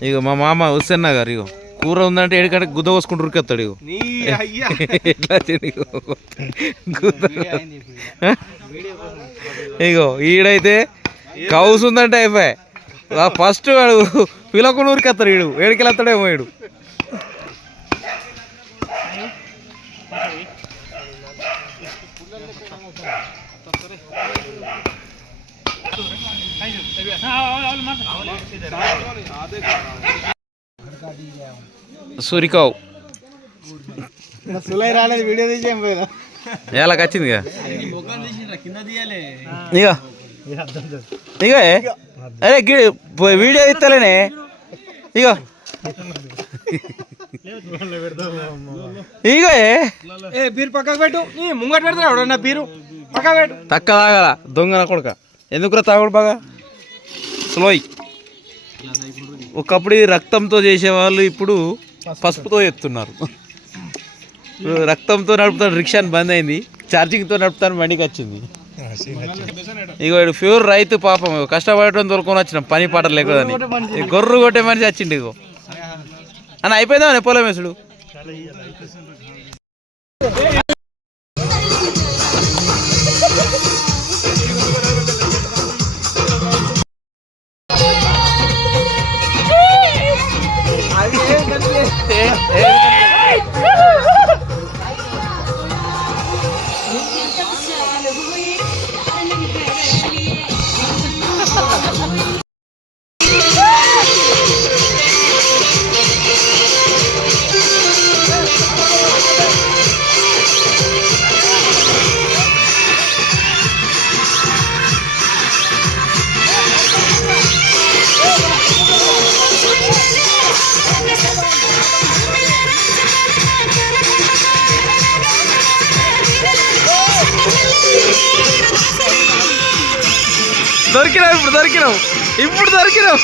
ఇగో మా మామ హుస్సేన్ నగర్ ఇగో కూర ఉందంటే ఏడికంటే గుద్ద కోసుకుంటూ ఉరికెత్తాడు ఇగో ఎట్లా ఇగో ఈడైతే కౌస్ ఉందంటే అయిపోయి ఫస్ట్ వాడు పిలకుండా ఉరికెత్తాడు ఈడు ఏడికెళ్ళేస్తాడేమో ఈడు సూరికావు రాలేదు వీడియో తీసి ఎలాగ వచ్చింది ఇక ఇక అరే వీడియో ఇస్తలేనే ఇక ఇక బీరు పక్కకు పెట్టు ముంగట పెడతాడు నా బీరు పక్క పెట్టు తక్క తాగల దొంగన కొడుక ఎందుకురా తాగుడు బాగా స్లోయ్ ఒకప్పుడు ఇది రక్తంతో చేసేవాళ్ళు ఇప్పుడు పసుపుతో ఎత్తున్నారు రక్తంతో నడుపుతాను రిక్షాని బంద్ అయింది ఛార్జింగ్తో నడుపుతాను బండికి వచ్చింది ఇక ప్యూర్ రైతు పాపం కష్టపడటం తోలుకొని వచ్చినాం పని పాట లేకదని గొర్రు కొట్టే మనిషి వచ్చిండు ఇగో అని అయిపోయిందా పొలం వేసుడు దొరికినావు ఇప్పుడు దొరికినావు